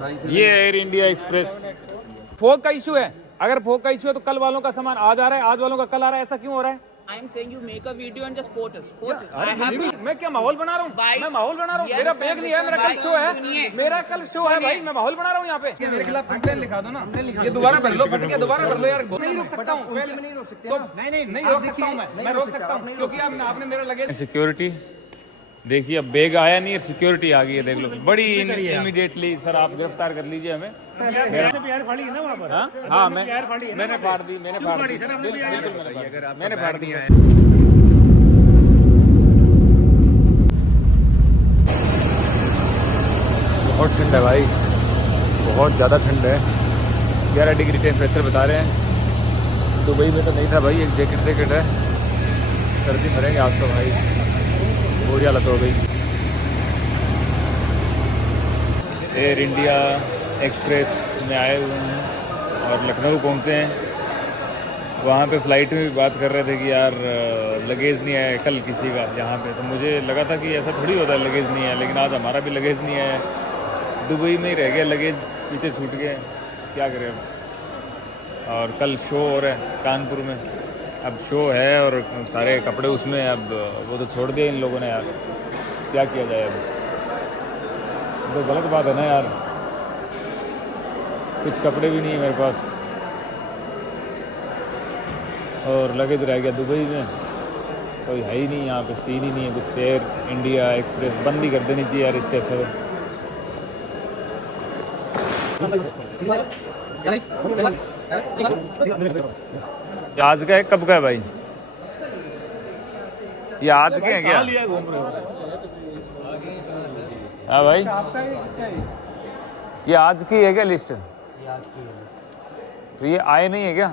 ये air India express फोक का issue है। अगर फोक का इशू है तो कल वालों का सामान आज आ रहा है, आज वालों का कल आ रहा है, ऐसा क्यों हो रहा है? I am saying you make a video and just post it. मैं क्या माहौल बना रहा हूँ? मैं माहौल बना रहा हूँ। मेरा बैग नहीं है, मेरा कल शो है, मेरा कल शो है भाई। मैं माहौल बना रहा हूँ यहाँ पे। मेरे खिलाफ कंप्लेन लिखा दो ना, ये दोबारा भर लो, फट गया दोबारा भर लो यार। नहीं रोक सकता हूँ, नहीं रोक सकते, नहीं रोक सकता हूँ मैं रोक सकता हूँ क्योंकि आपने मेरा लगेज। सिक्योरिटी देखिए, अब बैग आया नहीं है, सिक्योरिटी आ गई है, देख लो। बड़ी इमीडिएटली सर आप गिरफ्तार कर लीजिए हमें। हाँ मैंने फाड़ दी, मैंने फाड़ दी। बहुत ठंड है भाई, बहुत ज़्यादा ठंड है। 11 डिग्री टेम्परेचर बता रहे हैं। दुबई में तो नहीं था भाई, एक जैकेट है। सर्दी मरेंगे आज तो भाई, बुरी हालत हो गई। एयर इंडिया एक्सप्रेस में आए हुए हैं और लखनऊ पहुँचे हैं। वहाँ पे फ़्लाइट में भी बात कर रहे थे कि यार लगेज नहीं आया कल किसी का यहाँ पे। तो मुझे लगा था कि ऐसा थोड़ी होता है लगेज नहीं आया, लेकिन आज हमारा भी लगेज नहीं आया। दुबई में ही रह गया लगेज, पीछे छूट गए, क्या करें अब। और कल शो हो रहा है कानपुर में, अब शो है और सारे कपड़े उसमें, अब वो तो छोड़ दिए इन लोगों ने यार, क्या किया जाए अब। तो गलत बात है ना यार, कुछ कपड़े भी नहीं है मेरे पास और लगेज रह गया दुबई में। कोई है ही नहीं यहाँ पे, सीन ही नहीं है कुछ। एयर इंडिया एक्सप्रेस बंद ही कर देनी चाहिए यार, इससे अच्छा। आज का है, कब का है भाई? ये आज के हैं क्या? हाँ भाई, ये आज की है क्या लिस्ट? तो ये आए नहीं है क्या?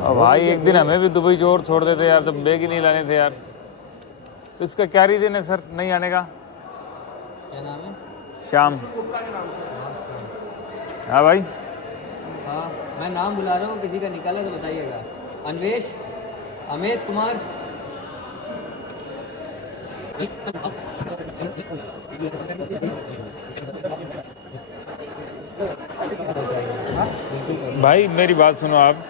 अब भाई एक दिन हमें भी दुबई जोर छोड़ देते यार, जब बैग ही नहीं लाने थे यार। तो इसका क्या रीजन है सर नहीं आने का? क्या नाम है? श्याम। हाँ भाई, हाँ मैं नाम बुला रहा हूँ, किसी का निकाला तो बताइएगा। अन्वेश, अमित कुमार। भाई मेरी बात सुनो आप,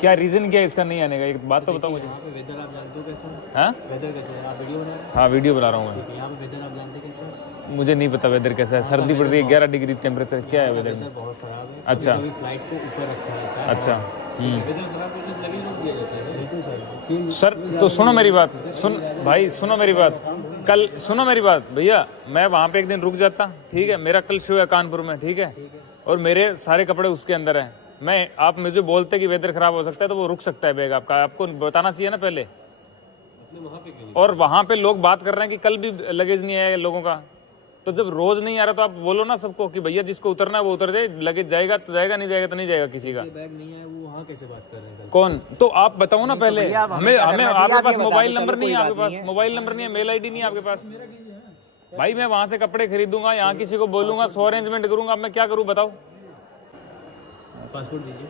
क्या रीजन क्या है इसका नहीं आने का? एक बात तो बताओ मुझे। यहाँ पे वेदर आप जानते हो कैसा है? हाँ वेदर कैसा है? आप वीडियो बना रहे हो? हाँ वीडियो बना रहा हूँ मैं। यहाँ पे वेदर आप जानते कैसा है? मुझे नहीं पता वेदर कैसा है। सर्दी पड़ रही है, 11 डिग्री टेम्परेचर, क्या है वेदर? वेदर बहुत खराब है। अच्छा, कभी फ्लाइट को ऊपर रखा जाता है। अच्छा। वेदर खराब होने से लगेज रोक दिया जाता है। बिल्कुल सर तो सुनो मेरी बात, भाई सुनो मेरी बात, कल सुनो मेरी बात भैया। मैं वहाँ पे एक दिन रुक जाता, ठीक है? मेरा कल शो है कानपुर में, ठीक है? और मेरे सारे कपड़े उसके अंदर हैं। मैं, आप मुझे बोलते कि वेदर खराब हो सकता है तो वो रुक सकता है बैग आपका, आपको बताना चाहिए ना पहले। और वहाँ पे लोग बात कर रहे हैं कि कल भी लगेज नहीं आया लोगों का। तो जब रोज नहीं आ रहा तो आप बोलो ना सबको कि भैया जिसको उतरना है वो उतर जाए, लगेज जाएगा तो जाएगा, नहीं जाएगा तो नहीं जाएगा किसी का। बैग नहीं है वो वहाँ कैसे बात कर रहे हैं? कौन? तो आप बताओ ना पहले। हमें आपके पास मोबाइल नंबर नहीं है, आपके पास मोबाइल नंबर नहीं है, मेल आईडी नहीं है आपके पास। भाई मैं वहाँ से कपड़े खरीदूंगा, यहाँ किसी को बोलूंगा, 100 अरेंजमेंट करूंगा, अब मैं क्या करूँ बताओ? पासपोर्ट दीजिए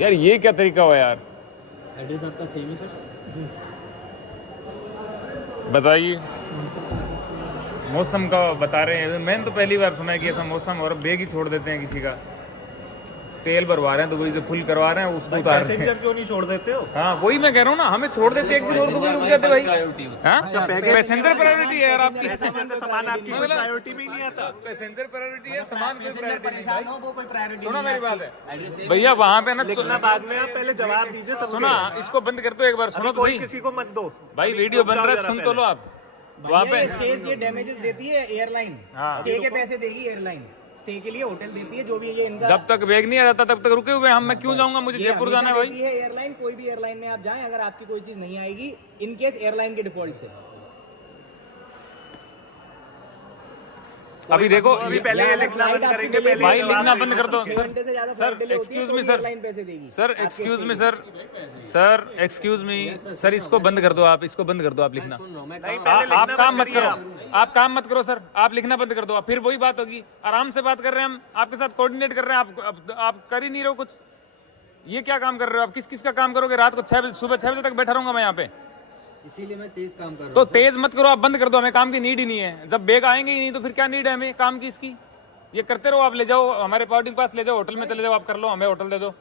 यार, ये क्या तरीका हुआ यार? एड्रेस आपका सेम है सर? बताइए। मौसम का बता रहे हैं, मैंने तो पहली बार सुना है कि ऐसा मौसम, और बैग ही छोड़ देते हैं किसी का। तेल भरवा रहे हैं दुबई से, फुल करवा रहे हैं, उसको उतार रहे हैं। क्यों नहीं छोड़ देते हो? हाँ वही मैं कह रहा हूँ ना, हमें छोड़ देते एक दिन और दुबई रुक जाते भाई। पैसेंजर प्रायोरिटी है यार आपकी, सामान आपकी कोई प्रायोरिटी में नहीं आता। पैसेंजर प्रायोरिटी है, सामान कोई प्रायोरिटी नहीं। वो कोई प्रायोरिटी सुनो मेरी बात है भैया, वहाँ पे ना बाद में आप पहले जवाब दीजिए। सुना, इसको बंद कर दो एक बार, सुनो तो कोई सही। किसी को मत दो भाई वीडियो बन रहा है, सुन तो लो आप। वहाँ पे स्टेज ये डैमेजेस देती है एयरलाइन, स्टे के पैसे देगी एयरलाइन, स्टे के लिए होटल देती है, जो भी ये इनका। जब तक बैग नहीं आ जाता तब तक रुके हुए हम। मैं क्यों जाऊंगा, मुझे जयपुर जाना है भाई। एयरलाइन, कोई भी एयरलाइन में आप जाएं, अगर आपकी कोई चीज नहीं आएगी इन केस एयरलाइन के डिफॉल्ट से। अभी देखो, पहले ये लिखना बंद करेंगे, पहले भाई लिखना बंद कर दो sir. Sir excuse me sir, sir excuse me sir, sir excuse me sir, इसको बंद कर दो आप, इसको बंद कर दो आप लिखना। आप काम मत करो, आप काम मत करो सर, आप लिखना बंद कर दो। फिर वही बात होगी, आराम से बात कर रहे हैं हम, आपके साथ कोऑर्डिनेट कर रहे हैं, आप कर ही नहीं रहे हो कुछ। ये क्या काम कर रहे हो आप? किस किस का काम करोगे? रात को 6 बजे, सुबह 6 बजे तक बैठा रहूंगा मैं यहाँ पे। इसीलिए मैं तेज काम कर रहा तो तेज मत करो, आप बंद कर दो, हमें काम की नीड ही नहीं है। जब बैग आएंगे ही नहीं तो फिर क्या नीड है हमें काम की इसकी? ये करते रहो, आप ले जाओ हमारे पार्किंग पास ले जाओ, होटल में चले जाओ, आप कर लो, हमें होटल दे दो।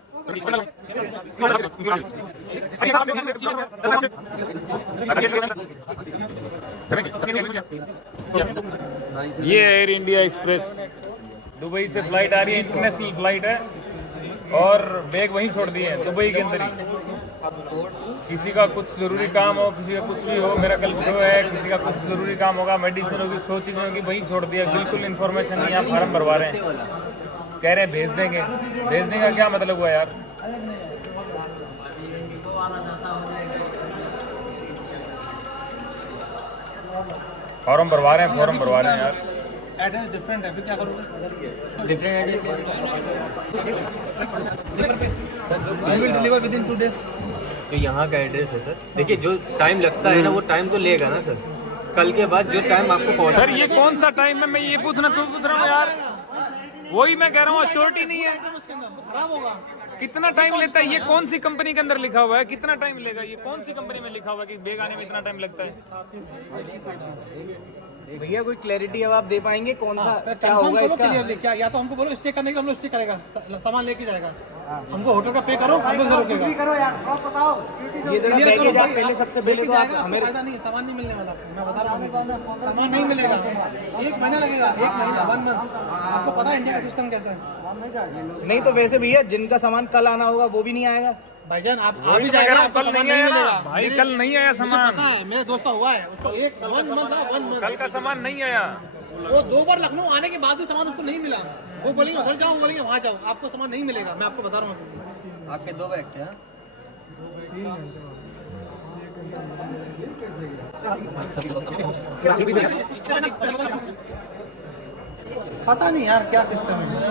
ये एयर इंडिया एक्सप्रेस दुबई से फ्लाइट आ रही है, इंटरनेशनल फ्लाइट है, और बैग वहीं छोड़ दिए हैं दुबई के अंदर ही। किसी का कुछ जरूरी काम हो, किसी का कुछ भी हो, मेरा कल शो है, किसी का कुछ जरूरी काम होगा, मेडिसिन होगी, 100 चीजें होगी, वहीं छोड़ दिया। बिल्कुल इन्फॉर्मेशन नहीं, आप फार्म भरवा रहे हैं, कह रहे हैं भेज देंगे। भेजने का क्या मतलब हुआ यार? फॉर्म भरवा रहे हैं, फॉर्म भरवा रहे हैं यार। एड्रेस डिफरेंट है, फिर क्या करोगे? Different deliver with in 2 days। जो यहाँ का एड्रेस है सर, देखिए जो टाइम लगता है ना वो टाइम तो लेगा ना सर। कल के बाद जो टाइम आपको पहुँचा, सर ये कौन सा टाइम है? मैं ये पूछ रहा हूँ यार, वही मैं कह रहा हूँ, श्योरिटी नहीं है। खराब होगा। कितना टाइम लेता है? ये कौन सी कंपनी के अंदर लिखा हुआ है? कितना टाइम लेगा? ये कौन सी कंपनी में लिखा हुआ है कि बैग आने में इतना टाइम लगता है? भैया कोई क्लैरिटी अब आप दे पाएंगे कौन सा क्या कंफर्म होगा करो इसका? क्लियरली, क्या या तो हमको बोलो स्टे करने के लिए हम लोग स्टे करेगा, सामान लेके जाएगा, हमको होटल का पे करो, हमको जरूर रुकेगा। करो यार, बताओ ये जरा Clear करो बैगेज आप भाई, पहले आप सबसे पहले लेके तो आप जाएगा, हमें फायदा नहीं, सामान नहीं मिलने वाला आपको, मैं बता रहा हूँ, सामान नहीं मिलेगा, 1 महीना लगेगा, 1 महीना 1 मंथ। आपको पता है इंडिया का सिस्टम कैसा है? नहीं तो वैसे भैया जिनका सामान कल आना होगा वो भी नहीं आएगा। भाईजान आप वही भी तो कह रहा जाएगा, हूँ, आपको कल सामान नहीं आया ना मिलेगा। भाई, कल नहीं आया सामान। पता है, मेरे दोस्त का हुआ है, उसको 1 मंथ कल का सामान नहीं आया। वो 2 बार लखनऊ आने के बाद भी सामान उसको नहीं मिला। वो बोलेंगे उधर जाओ, बोलेंगे वहाँ जाओ, आपको सामान नहीं मिलेगा, मैं आपको बता रहा हूँ। आपके 2 बैग थे हाँ? पता नहीं यार क्या सिस्टम है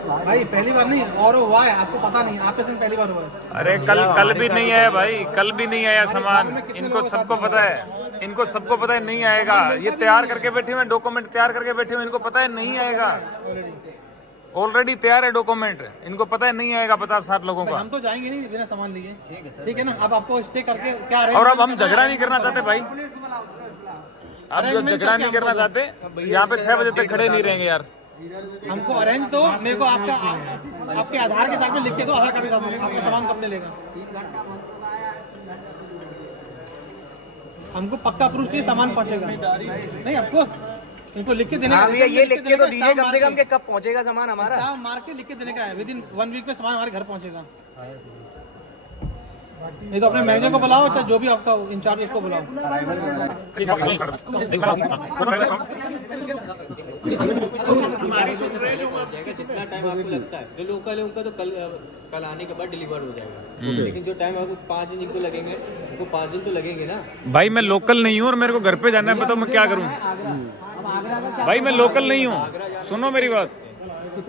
भाई, पहली बार नहीं और हुआ है, आपको पता नहीं, आपके संग पहली बार हुआ है। अरे कल भी नहीं आया भाई, कल भी नहीं आया सामान। इनको सबको पता है, इनको सबको पता है नहीं आएगा। ये तैयार करके बैठे हुए, डॉक्यूमेंट तैयार करके बैठे हुए, इनको पता है नहीं आएगा। ऑलरेडी तैयार है डॉक्यूमेंट, इनको पता है नहीं आएगा 50-60 लोगों का। हम तो जाएंगे नहीं बिना सामान लिए, ठीक है ना? अब आपको स्टे करके क्या और अब हम झगड़ा नहीं करना चाहते भाई, अब जो झगड़ा नहीं करना चाहते, यहाँ पे 6 बजे तक खड़े नहीं रहेंगे यार। हमको अरेंज दो, मेरे को आपके आधार के साथ में लिख के दो, आधार कार्ड के साथ में, आपका सामान कब मिलेगा? हमको पक्का प्रूफ चाहिए सामान पहुंचेगा। नहीं ऑफकोर्स इनको लिख के देने का, भैया ये लिख के तो दीजिए कम से कम कि कब पहुंचेगा सामान हमारा। स्टाम्प मार के लिख के देने का है, विद इन 1 वीक में सामान हमारे घर पहुंचेगा। नहीं तो अपने मैनेजर को बुलाओ, चाहे जो भी आपका इंचार्ज उसको बुलाओ। जितना टाइम आपको लगता है, जो लोकल है उनका तो कल आने के बाद डिलीवर हो जाएगा, लेकिन जो टाइम आपको 5 दिन तो लगेंगे, उनको 5 दिन तो लगेंगे ना भाई मैं लोकल नहीं हूँ और मेरे को घर पे जाना है, बताओ मैं क्या करूँ? भाई मैं लोकल नहीं हूँ, सुनो मेरी बात।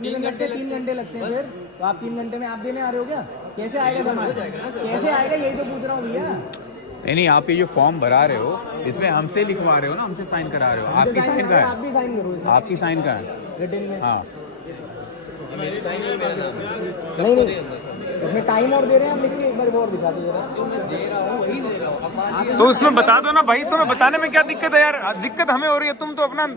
3 घंटे लगते हैं फिर तो आप 3 घंटे में आप देने आ रहे हो क्या? कैसे आएगा सामान? कैसे आएगा यही तो पूछ रहा हूँ भैया। नहीं, आप ये जो फॉर्म भरा रहे हो इसमें हमसे लिखवा रहे हो ना, हमसे साइन करा रहे हो। आपकी साइन का आप है, भी साइन करो इसमें, आपकी साइन का है। रिटन में। हाँ मेरी साइन नहीं, मेरा नाम है। नहीं इसमें टाइम और दे रहे हैं हम, लेकिन एक बार और दिखा दीजिए जरा। जो मैं दे रहा हूँ वही दे रहा हूँ। अब मान लीजिए तो उसमें बता दो ना भाई, तुम्हें बताने में क्या दिक्कत है यार? दिक्कत हमें हो रही है, तुम तो अपना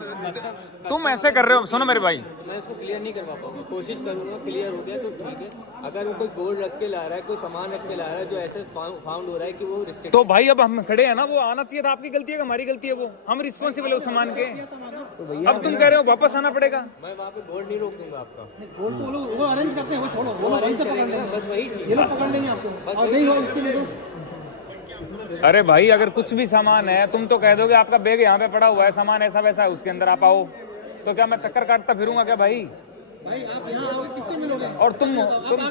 तुम ऐसे कर रहे हो। सुनो मेरे भाई, मैं इसको क्लियर नहीं करवा पाऊंगा, कोशिश करूंगा, क्लियर हो गया तो ठीक है। अगर वो कोई गोल्ड रख के ला रहा है, कोई सामान रख के ला रहा है जो ऐसे फाउंड हो रहा है कि वो रिस्ट्रिक्ट, तो भाई अब हम खड़े हैं ना, वो आना चाहिए था। आपकी गलती है कि हमारी गलती है? वो हम रिस्पॉन्सिबल है उस सामान के। अब तुम कह रहे हो वापस आना पड़ेगा। मैं वहाँ पे गोल्ड नहीं रोक दूंगा आपका। गोल्ड तो वो अरेंज करते हैं, वो छोड़ो, वो वो अरेंज अरेंज करेंगे ना, बस वही ठीक ये है। लोग पकड़ लेंगे आपको, और नहीं हो इसके लिए तो अरे भाई अगर कुछ भी सामान है, तुम तो कह दोगे आपका बैग यहाँ पे पड़ा हुआ है, सामान ऐसा वैसा है, उसके अंदर आप आओ, तो क्या मैं चक्कर काटता फिरूंगा क्या भाई? भाई आप यहाँ आओगे किससे मिलोगे? और तुम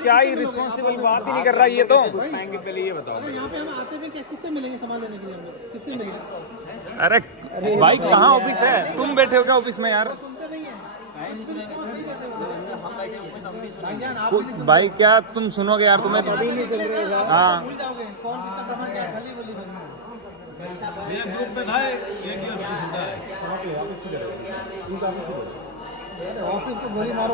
क्या ही रिस्पॉन्सिबल बात ही नहीं कर रहा ये तो। आएंगे, पहले ये बताओ। अरे यहाँ पे हम आते भी क्या, किससे मिलेंगे सामान लेने के लिए? हम लोग किससे मिलेंगे? अरे भाई कहाँ ऑफिस है? तुम बैठे हो क्या ऑफिस में यार? भाईजान आप भाई क्या तुम सुनोगे यार? तुम्हें हाँ भूल जाओगे कौन किसका सामान क्या है, खाली बोली बस। ऑफिस को गोली मारो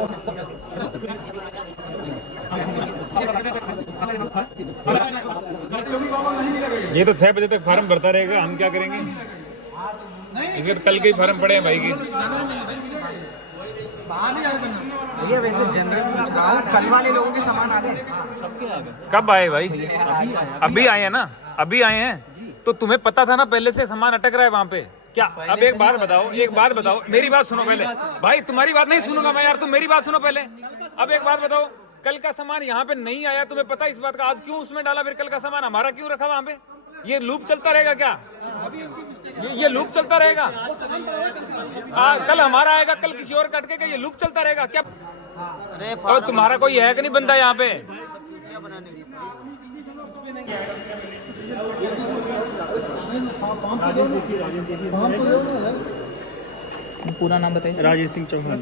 ये तो 6 बजे तक फार्म भरता रहेगा, हम क्या करेंगे? इसके तो कल के ही फार्म पड़े हैं भाई की। बाहर नहीं जाने देना। भैया वैसे जनरल पूछ रहा हूँ, कल वाले लोगों के सामान आ गए? कब आए भाई? अभी आए हैं ना, अभी आए हैं। तो तुम्हें पता था ना पहले से सामान अटक रहा है वहाँ पे क्या? अब एक बात बताओ, एक बात बताओ, मेरी बात सुनो पहले भाई। तुम्हारी बात नहीं सुनूंगा मैं यार, तुम मेरी बात सुनो पहले। अब एक बात बताओ, कल का सामान यहाँ पे नहीं आया, तुम्हें पता इस बात का? आज क्यों उसमें डाला? फिर कल का सामान हमारा क्यों रखा वहाँ पे? ये लूप चलता रहेगा क्या? ये लूप चलता रहेगा? कल हमारा आएगा, कल किसी और का अटकेगा, ये लूप चलता रहेगा क्या? और तुम्हारा कोई है कि नहीं बंदा यहाँ पे? पूरा नाम बताइए। राजेश सिंह चौहान।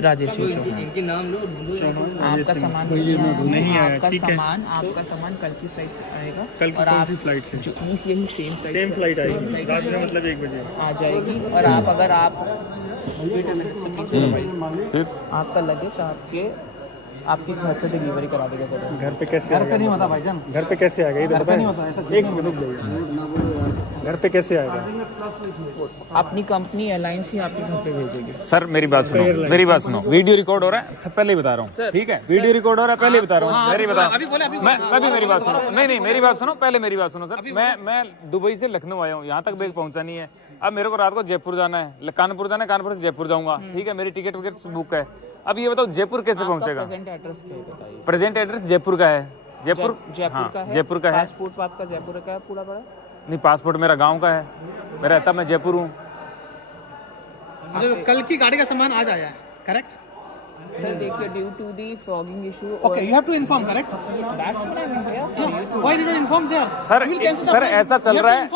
राजेश सिंह चौहान। इनके नाम लो, आपका सामान नहीं आया, आपका सामान कल की फ्लाइट से आएगा। कल की कौन सी फ्लाइट से? यही सेम फ्लाइट आएगी रात में, मतलब 1 बजे आ जाएगी। और आप अगर आप आपका लगेज आपके घर पे डिलीवरी करा देगा। घर पे कैसे? घर पे नहीं होता भाईजान। घर पे कैसे आएगा? ये तो पता नहीं होता ऐसा। एक सेकंड रुक जाइए। घर पे कैसे आएगा? अपनी कंपनी एयरलाइंस ही आपके घर पे भेजेगी। सर मेरी बात सुनो, मेरी बात सुनो। वीडियो रिकॉर्ड हो रहा है, सब पहले ही बता रहा हूँ, ठीक है? वीडियो रिकॉर्ड हो रहा है, पहले ही बता रहा हूँ। मेरी बता, मैं भी मेरी बात सुनो। नहीं मेरी बात सुनो, पहले मेरी बात सुनो सर। मैं दुबई से लखनऊ आया हूँ, यहाँ तक बैग पहुँचा नहीं है। अब मेरे को रात को जयपुर जाना है, कानपुर जाना है, कानपुर से जयपुर जाऊंगा, ठीक है? मेरी टिकट विकेट बुक है। अब ये बताओ जयपुर कैसे पहुंचेगा? प्रेजेंट एड्रेस क्या है बताइए? प्रेजेंट एड्रेस जयपुर का है। जयपुर का है। जयपुर का है। पासपोर्ट आपका जयपुर का है पूरा पड़ा? नहीं, पासपोर्ट मेरा गांव का है, मैं रहता मैं जयपुर हूँ। जो कल की गाड़ी का सामान आज आया है, करेक्ट? सर देखिए, due to the fogging issue. Okay, you have to inform, correct? That's what I mean भैया। Why did you inform there? Sir ऐसा चल रहा है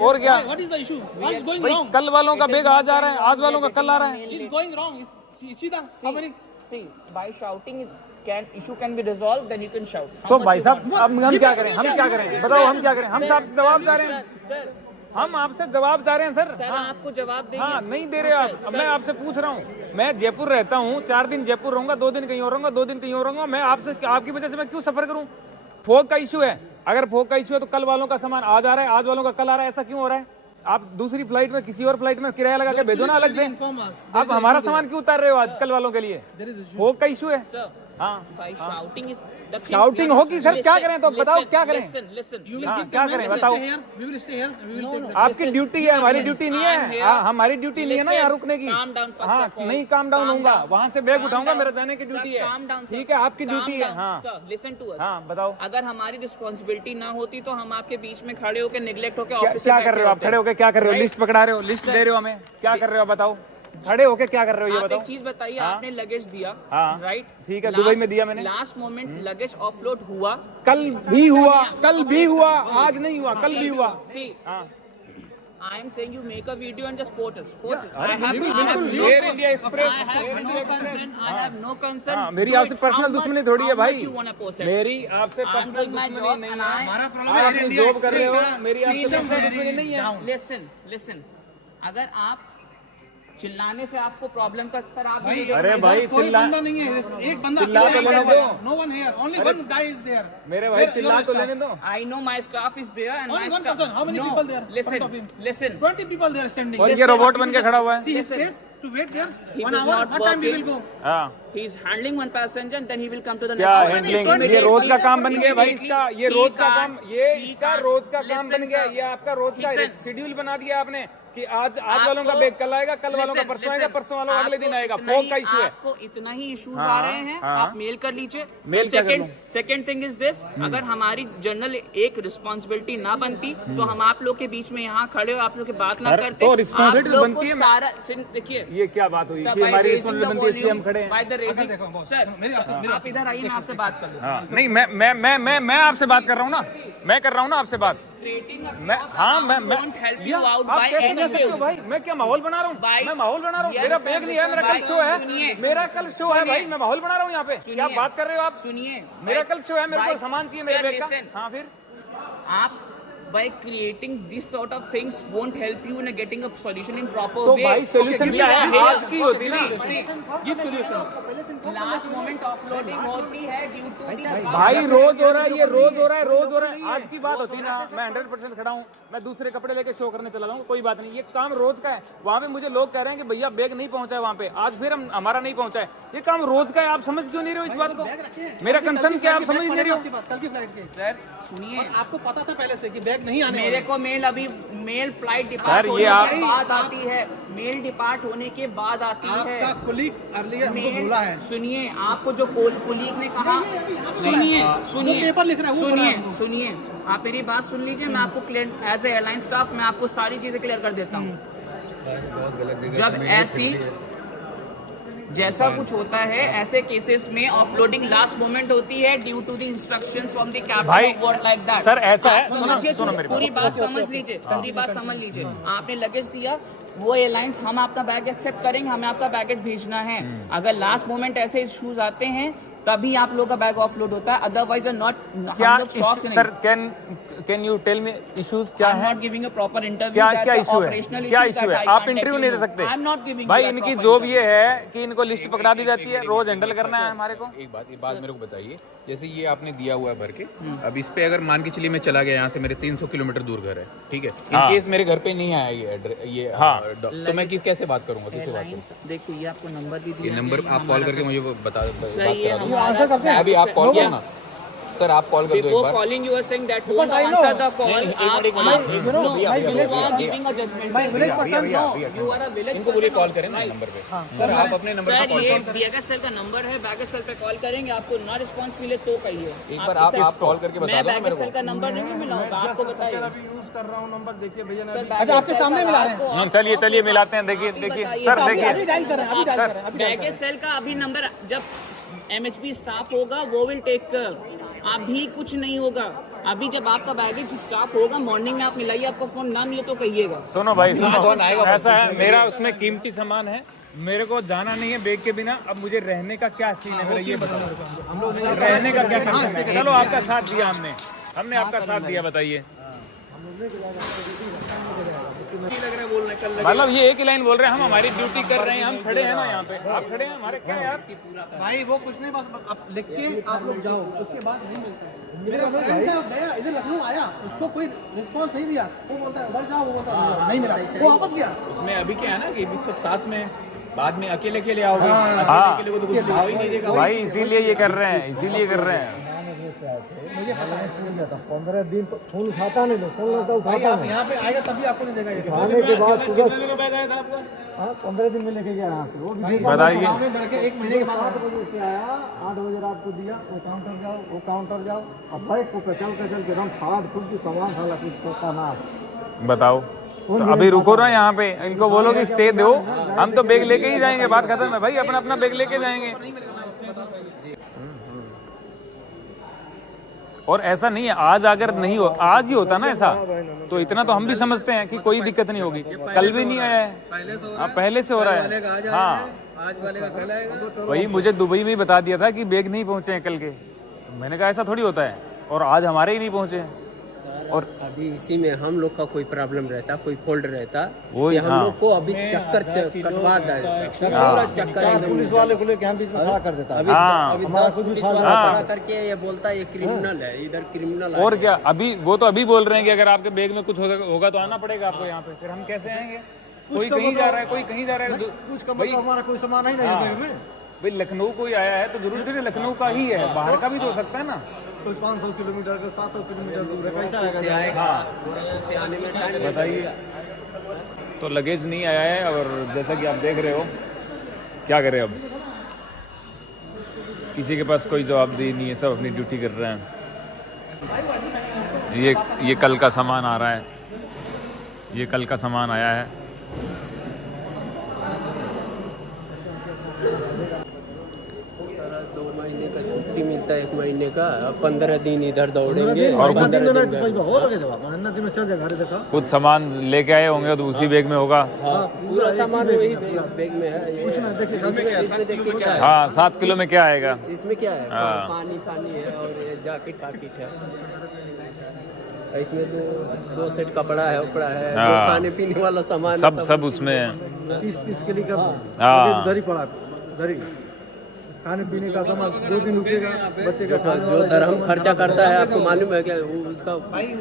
और क्या? What is the issue? What is going भाई रॉन्ग? कल वालों का बैग आज आ रहा है, आज वालों का कल आ रहा है। Is going wrong? See the how many? See, by shouting, issue can be resolved. Then you can shout. तो भाई साहब अब हम क्या करें? हम क्या करें बताओ? हम क्या करें? हम आपसे जवाब चाह रहे हैं, सर हम आपसे जवाब चाह रहे हैं सर। सर आपको जवाब देंगे। हाँ, नहीं दे रहे आप। अब मैं आपसे पूछ रहा हूँ, मैं जयपुर रहता हूँ, 4 दिन जयपुर रहूंगा, 2 दिन कहीं और रहूंगा, 2 दिन कहीं और रहूंगा। मैं आपसे, आपकी वजह से मैं क्यों सफर करूँ? फोक का इशू है। अगर फोक का इशू है तो कल वालों का सामान आज आ रहा है, आज वालों का कल आ रहा है, ऐसा क्यों हो रहा है? आप दूसरी फ्लाइट में, किसी और फ्लाइट में किराया लगा के भेजो ना अलग से। आप हमारा सामान क्यों उतार रहे हो आज कल वालों के लिए? फोक का इशू है। हाँ, शाउटिंग होगी सर, क्या करें? तो बताओ क्या करें? क्या करें बताओ? आपकी ड्यूटी है, हमारी ड्यूटी नहीं है। हमारी ड्यूटी नहीं है ना यहाँ रुकने की। हाँ, नहीं काम डाउन होऊंगा, वहाँ से बैग उठाऊंगा, मेरे जाने की ड्यूटी है, ठीक है? आपकी ड्यूटी है। हाँ लिसन टू अस। हाँ बताओ। अगर हमारी रिस्पॉन्सिबिलिटी ना होती तो हम आपके बीच में खड़े होकर निगलेक्ट होकर ऑफिस क्या कर रहे हो आप? खड़े होके क्या कर रहे हो? लिस्ट पकड़ा रहे हो, लिस्ट दे रहे हो हमें, क्या कर रहे हो बताओ? खड़े होके क्या कर रहे हो ये बताओ? एक चीज बताइए, आपने लगेज दिया, हाँ, राइट? ठीक है, दुबई में दिया मैंने। लास्ट मोमेंट लगेज ऑफलोड हुआ, कल भी हुआ, कल भी हुआ, आज नहीं हुआ, कल भी हुआ। सी हाँ, I am saying you make a video and just post it. Air India Express, I have no concern. हाँ, मेरी आपसे पर्सनल दुश्मनी थोड़ी है भाई, मेरी आपसे I'm पर्सनल doing my दुश्मनी job नहीं and है। हमारा आप प्रॉब्लम है अपनी जॉब कर रहे हो, मेरी आपसे पर्सनल दुश्मनी नहीं है। Listen. अगर आप चिल्लाने से आपको प्रॉब्लम का, सर आप भाई, अरे भाई कोई चिल्ला, बंदा नहीं है, एक बंदा चिल्ला तो लेने दो। No one here, only one guy is there. मेरे भाई चिल्ला तो लेने दो। I know my staff is there and Only my one staff. person. How many No, people there? Front of him. Listen. 20 people there standing. और ये robot बन के खड़ा हुआ है। See his face to wait there. He 1 was hour. not What time we will working. go? हाँ, He is handling one passenger and then he will come to the क्या next one. Handling? ये रोज का काम बन गया भाई इसका, ये रोज का काम, ये He इसका can't. रोज का काम Listen, बन गया। sir. ये आपका रोज का Listen. शेड्यूल बना दिया आपने कि आज वालों का बैग कल आएगा, कल वालों का परसों आएगा, परसों वालों का अगले दिन आएगा। फोक का इशू है। आपको इतना ही इश्यूज हाँ, आ रहे हैं, हाँ। आप मेल कर लीजिए। मेल क्या कर लूं? सेकंड थिंग इज दिस, अगर हमारी जनरल एक रिस्पॉन्सिबिलिटी ना बनती तो हम आप लोग के बीच में यहाँ खड़े हो, आप लोग की बात ना सर, करते। तो responsibility आप लोग बनती को है। सारा देखिए, ये क्या बात हुई कि हमारी रिस्पॉन्सिबिलिटी बनती है इसलिए हम खड़े हैं? सर आप इधर आइए, मैं आपसे बात कर लूँ। हाँ, नहीं मैं आपसे बात कर रहा हूँ ना, मैं कर रहा हूँ ना आपसे बात। मैं help you out आप by कैसे any कर सकते हो means. भाई? मैं क्या माहौल बना रहा हूँ? By- मैं माहौल बना रहा हूँ? Yes, मेरा sir, बैग नहीं है, मेरा कल by- शो है, सुनिए। मेरा कल शो है भाई, मैं माहौल बना रहा हूँ यहाँ पे। क्या सुनिए। बात कर रहे हो आप? सुनिए, मेरा कल शो है, मेरे को by- सामान चाहिए मेरे Sir, बैग का। listen. हाँ फिर आप by creating this sort of things won't help you in getting a solution in proper तो way. भाई solution क्या है? आज की होती ना। लास्ट मोमेंट ऑफलोडिंग होती है ड्यू टू भाई रोज हो रहा है, ये रोज हो रहा है, रोज हो रहा है। आज की बात होती ना, मैं 100% खड़ा हूँ, मैं दूसरे कपड़े लेके शो करने चला जाऊँ, कोई बात नहीं, ये काम रोज का है। वहाँ पे मुझे लोग कह रहे हैं कि भैया बैग नहीं पहुंचा है वहाँ पे, आज फिर हमारा नहीं पहुंचा है। ये काम रोज का है, आप समझ क्यों नहीं रहे हो इस बात को? मेरा कंसर्न क्या आप समझ नहीं रहे हो? आपके पास कल की फ्लाइट के सर सुनिए, आपको पता था पहले से कि बैग नहीं आने मेरे को मेल फ्लाइट डिपार्ट होने के बाद आती है, मेल डिपार्ट होने के बाद आती है। आपका कुलीग अर्लियर हमको बोला है। सुनिए, आपको जो कुलीग ने कहा, सुनिए पेपर लिख रहा है, वो सुनिए, आप मेरी बात सुन लीजिए, मैं आपको clear as a airline staff मैं आपको सारी चीजें क्लियर कर देता हूँ। जब ऐसी जैसा कुछ होता है, ऐसे केसेस में ऑफलोडिंग लास्ट मोमेंट होती है due to the instructions from the captain of like that. Sir ऐसा है, समझिए, पूरी बात समझ लीजिए, पूरी बात समझ लीजिए। आपने लगेज दिया, वो एयरलाइंस हम आपका बैग एक्सेप्ट करेंगे, हमें आपका बैगेज भेजना है। अगर लास्ट मोमेंट ऐसे इश्यूज आते हैं तभी आप लोगों का बैग ऑफलोड होता है, अदरवाइज नॉट। क्या sir can you tell me issues क्या है? Not giving a proper interview. क्या इशू है? क्या इशू है? आप इंटरव्यू नहीं दे सकते भाई। इनकी जॉब ये है कि इनको लिस्ट पकड़ा दी जाती है, रोज हैंडल करना है हमारे को। एक बात मेरे को बताइए, जैसे ये आपने दिया हुआ है भर के, अब इस पे अगर मान के चलिए मैं चला गया यहाँ से, मेरे 300 किलोमीटर दूर घर है, ठीक है, इन केस मेरे घर पे नहीं आया ये तो मैं कैसे बात करूंगा, किससे बात करूंगा? देखो, ये आपको नंबर दी दिया, ये नंबर आप कॉल करके मुझे बता सही है, दो। अभी आप कॉल करो ना सर, आप कॉल कर दो एक Before bar. calling, you are saying that won't answer the call. इनको बोलिए कॉल करें ना नंबर पे। सर आप अपने नंबर पे कॉल ये BHSL का नंबर है, BHSL पे कॉल करेंगे, आपको ना रिस्पांस मिले तो कहिए। एक बार आप कॉल करके बता दो ना मेरे BHSL का नंबर नहीं मिला होगा, आपको बताइए। यूज कर रहा हूँ नंबर, देखिए भैया अच्छा, आपके सामने मिला रहे हैं। चलिए मिलाते हैं। देखिए सर, अभी डायल कर रहे हैं, अभी डायल कर रहे हैं। BHSL का अभी नंबर, जब MHP स्टाफ होगा वो विल टेक केयर, अभी कुछ नहीं होगा। अभी जब आपका बैगेज स्टाफ होगा, मॉर्निंग में आप मिलाइए, आपको फोन ना मिले तो कहिएगा। सुनो भाई, सुनो, ऐसा है, मेरा उसमें कीमती सामान है, मेरे को जाना नहीं है बैग के बिना। अब मुझे रहने का क्या सीन है मेरा, ये बताओ। रहने का क्या कंसर्न है? चलो आपका साथ दिया हमने आपका साथ दिया, बताइए। मतलब ये एक ही लाइन बोल रहे हैं, हम हमारी ड्यूटी कर रहे हैं, हम खड़े हैं ना यहाँ पे, आप खड़े हैं हमारे, क्या यार भाई वो कुछ नहीं, बस आप लिख के आप लोग जाओ, उसके बाद नहीं मिलता है। मेरा फ्रेंड था गया इधर लखनऊ आया, उसको कोई रिस्पांस नहीं दिया, वो बोलता है उधर जाओ, वो बोलता है नहीं मिला, वो वापस गया। उसमें अभी क्या है ना कि सब साथ में, बाद में अकेले आओगे, अकेले को तो कुछ भाव ही नहीं देगा भाई, इसीलिए ये कर रहे हैं, इसीलिए कर रहे हैं। मुझे पता है 15 दिन तो फोन उठाता नहीं, फोन लगता भाई, उठाता आप यहाँ पे आएगा तभी आपको नहीं देगा। ये आने के बाद कितने दिनों बैग आया था आपका? हाँ 15 दिन में लेके गया यहाँ से, वो भी बताइए। गाँव में बैठ के 1 महीने के बाद 8 बजे से आया, 8 बजे रात को दिया, वो काउंटर जाओ, अब बैग को चल के एकदम फाड़ फूट की सामान साला कुछ होता ना। बताओ, तो अभी रुको ना यहाँ पे, इनको बोलो कि स्टे दो, हम तो बैग लेके ही जाएंगे, बात खत्म है भाई, अपना बैग लेके जाएंगे। और ऐसा नहीं है, आज अगर नहीं हो, आज ही होता ना ऐसा, तो इतना तो हम भी समझते हैं कि कोई दिक्कत नहीं होगी। कल भी नहीं आया है, पहले से हो रहा है। हाँ, आज वाले का कल आएगा। वही मुझे दुबई में बता दिया था कि बैग नहीं पहुंचे हैं कल के, तो मैंने कहा ऐसा थोड़ी होता है, और आज हमारे ही नहीं पहुंचे हैं। और अभी इसी में हम लोग का कोई प्रॉब्लम रहता, कोई फोल्ड रहता, वो हम लोग को अभी चक्कर कटवा देता, पूरा चक्कर एकदम। पुलिस वाले को लेके हम बीच में खड़ा कर देता है। अभी हाँ। 10 पुलिस वाला खड़ा करके ये बोलता है ये क्रिमिनल है, इधर क्रिमिनल है। और क्या, अभी वो तो अभी बोल रहे हैं कि अगर आपके बैग में कुछ होगा तो आना पड़ेगा आपको यहाँ पे, फिर हम कैसे आएंगे? कोई कहीं जा रहा है, कोई कहीं जा रहा है, कुछ का मतलब हमारा कोई सामान ही नहीं है बैग में। भाई लखनऊ कोई आया है तो जरूर थोड़ी लखनऊ का ही है, बाहर का भी तो हो सकता है ना। कोई 500 किलोमीटर का 700 किलोमीटर दूर है, कैसा से आएगा? आएगा, गोरखपुर से आने में टाइम बताइए। तो लगेज नहीं आया है, और जैसा कि आप देख रहे हो, क्या करें अब, किसी के पास कोई जवाबदेही नहीं है, सब अपनी ड्यूटी कर रहे हैं। ये कल का सामान आ रहा है, ये कल का सामान आया है। का छुट्टी मिलता है 1 महीने का, 15 दिन इधर दौड़ेंगे और 15 दिन में चल जाएगा। देखा कुछ सामान लेके आए होंगे तो उसी बैग में होगा। पूरा सामान वही बैग में है। कुछ ना इसमें देखिए क्या है, हाँ, 7 किलो में क्या आएगा? इसमें क्या है, हाँ। पानी है और जैकेट है। इसमें दो सेट कपड़ा है, उपड़ा है, हाँ। जो खाने पीने वाला सामान है, सब उसमें है। पीस के लिए का हाँ। दरी पड़ा दरी खाने पीने का सामान 2 दिन रुकेगा बच्चे का जो धर्म खर्चा करता है, आपको मालूम है क्या? वो उसका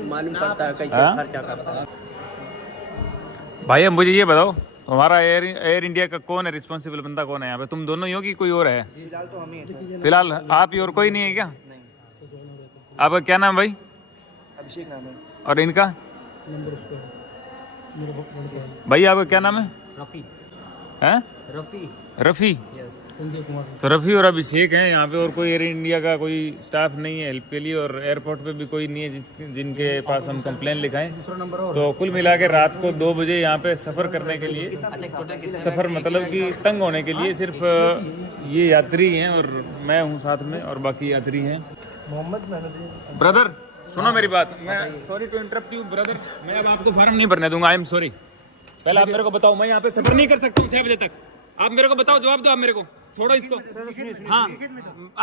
मालूम पड़ता है कैसे हाँ? खर्चा करता है। भाई अब मुझे ये बताओ, हमारा एयर इंडिया का कौन है रिस्पॉन्सिबल बंदा, कौन है यहाँ पे? तुम दोनों ही हो कि कोई और है? फिलहाल तो हम ही हैं। फिलहाल आप ही, और कोई नहीं है क्या? आपका क्या नाम भाई? अभिषेक नाम है। और इनका भाई आपका क्या नाम है? रफ़ी हैं? रफ़ी। तो रफ़ी और अभिषेक हैं यहाँ पे, और कोई एयर इंडिया का कोई स्टाफ नहीं है हेल्प के लिए, और एयरपोर्ट पे भी कोई नहीं है जिनके पास हम कंप्लेन लिखाएं। तो कुल मिला के रात को 2 बजे यहाँ पे सफ़र करने के लिए, सफ़र मतलब कि तंग होने के लिए सिर्फ ये यात्री हैं और मैं हूँ साथ में, और बाकी यात्री हैं। ब्रदर सुनो मेरी बात, मैं sorry to interrupt you brother, मैं अब आपको फॉर्म नहीं भरने दूंगा, आई एम सॉरी। पहले आप मेरे को बताओ, मैं यहाँ पे सफ़र नहीं कर सकता हूँ 6 बजे तक। आप मेरे को बताओ, जवाब दो आप मेरे को, छोड़ो इसको। हाँ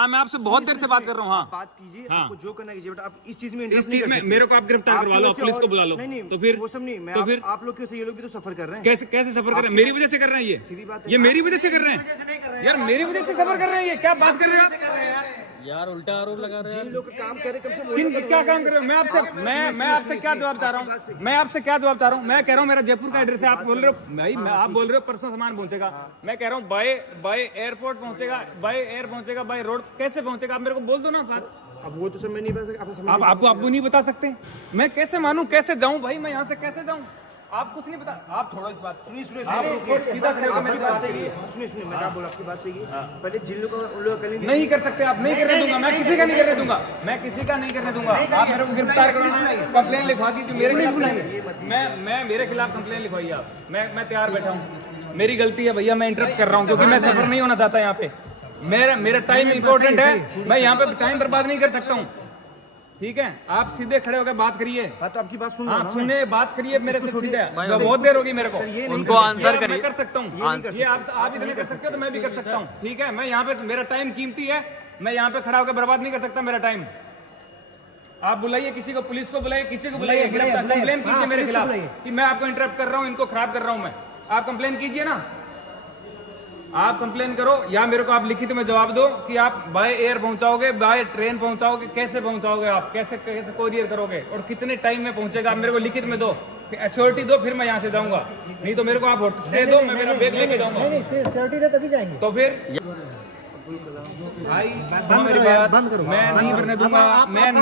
मैं आपसे बहुत देर से बात कर रहा हूँ। हाँ बात कीजिए, हाँ। आपको जो करना कीजिए, बट आप इस चीज में इस चीज में मेरे को आप गिरफ्तार करवा लो, आप पुलिस को बुला लो। नहीं तो फिर वो सब नहीं, मैं तो फिर आप लोग कैसे, ये लोग भी तो सफर कर रहे हैं। कैसे सफर कर रहे हैं? मेरी वजह से कर रहे हैं सीधी बात है। ये मेरी वजह से कर रहे हैं यार, मेरी वजह से सफर कर रहे हैं। ये क्या बात कर रहे हैं आप यार? उल्टा आरोप लगा रहे हैं। जिन लोग काम कर रहे हैं, कम से कम किन क्या काम कर रहे हो? मैं आपसे क्या जवाब चाह रहा हूँ? मैं आपसे क्या जवाब चाह रहा हूँ? मैं कह रहा हूँ मेरा जयपुर का एड्रेस है, आप बोल रहे हो भाई, आप बोल रहे हो परसों सामान पहुंचेगा। मैं कह रहा हूँ बाय एयरपोर्ट पहुंचेगा, बाय एयर पहुंचेगा, बाय रोड कैसे पहुंचेगा? आप मेरे को बोल दो ना बात। अब वो तो सब मैं नहीं बता सकता, आपको नहीं बता सकते? मैं कैसे मानूं, कैसे जाऊं भाई? मैं यहाँ से कैसे जाऊं? आप कुछ नहीं बता, आप छोड़ो इस बात। सुनिए आप सीधा खड़े होकर मेरी बात सही है। सुनिए मैं क्या बोला, आपकी बात सही है। पहले जिन लोगों को उन लोगों का नहीं कर सकते आप, नहीं करने दूंगा, मैं किसी का नहीं करने दूंगा, मैं किसी का नहीं करने दूंगा। आप मेरे को गिरफ्तार करो, कंप्लेन लिखवा दीजिए मेरे खिलाफ। मैं मेरे खिलाफ कंप्लेन लिखवाइए आप, मैं तैयार बैठा हूँ। मेरी गलती है भैया, मैं इंटरप्ट कर रहा हूँ क्योंकि मैं सफर नहीं होना चाहता यहाँ पे। मेरा टाइम इंपॉर्टेंट है, मैं यहाँ पे टाइम बर्बाद नहीं कर सकता हूँ। ठीक है, आप सीधे खड़े होकर बात करिए। हाँ तो आपकी बात सुन हाँ लो ना। सुनिए, बात करिए मेरे से सीधे। बहुत देर होगी मेरे को, उनको आंसर करिए। कर सकता हूँ ये, आप इतने कर सकते हो तो मैं भी कर सकता हूँ। ठीक है, मैं यहाँ पे, मेरा टाइम कीमती है, मैं यहाँ पे खड़ा होकर बर्बाद नहीं कर सकता मेरा टाइम। आप बुलाइए किसी को, पुलिस को बुलाइए, किसी को बुलाइए, कंप्लेन कीजिए मेरे खिलाफ कि मैं आपको इंटरप्ट कर रहा हूँ, इनको खराब कर रहा हूँ मैं। आप कंप्लेन कीजिए ना, आप कंप्लेन करो, या मेरे को आप लिखित में जवाब दो कि आप बाय एयर पहुंचाओगे, बाय ट्रेन पहुंचाओगे, कैसे पहुंचाओगे आप, कैसे कोरियर करोगे और कितने टाइम में पहुंचेगा? आप मेरे को लिखित में दो, एश्योरिटी दो, फिर मैं यहाँ से जाऊंगा। नहीं तो मेरे को आप स्टे दो, मैं मेरा बैग लेके जाऊंगा। तभी जाएंगे। तो फिर भाई मेरी बात बंद करो, मैं नहीं करने दूंगा। मैं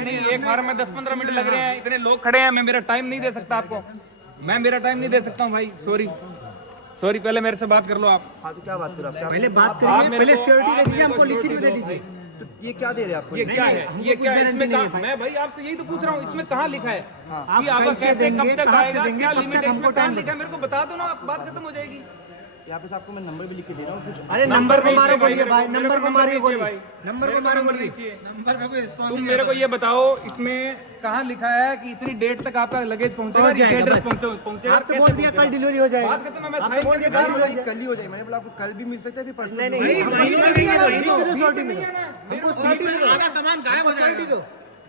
नहीं, एक बार में 10-15 मिनट लग रहे हैं, इतने लोग खड़े हैं, मैं मेरा टाइम नहीं दे सकता आपको, मैं मेरा टाइम नहीं दे सकता हूँ भाई। सॉरी, पहले मेरे से बात कर लो आप। हाँ तो क्या बात करो आप? पहले बात करिए, पहले श्योरिटी दे दीजिए, हमको लिखित में दे दीजिए। तो ये क्या दे रहे हैं आपको? ये क्या है? ये क्या है? इसमें कहाँ? मैं भाई आपसे यही तो पूछ रहा हूँ, इसमें कहाँ लिखा है कि आप कैसे, कब तक आएगा, क्या लिमिट है? इसमें कहाँ लिखा है? मेरे को बता दो ना, बात खत्म हो जाएगी। यहाँ पे आपको मैं नंबर भी लिख के दे रहा हूँ कुछ। अरे नंबर को मारो बोलिए भाई, मेरे नंबर को मारो बोलिए भाई, नंबर को मारो बोलिए। तुम मेरे को ये बताओ, इसमें कहाँ लिखा है कि इतनी डेट तक आपका लगेज पहुंचेगा, एड्रेस पहुंचेगा? आप तो बोल दिया कल डिलीवरी हो जाएगी। बात खत्म है, मैं साइन करके जा रहा हूँ। कल ही हो जाए, मैंने बोला आपको कल भी मिल सकता है, फिर परसों नहीं, भी। आधा सामान गायब हो जाएगा।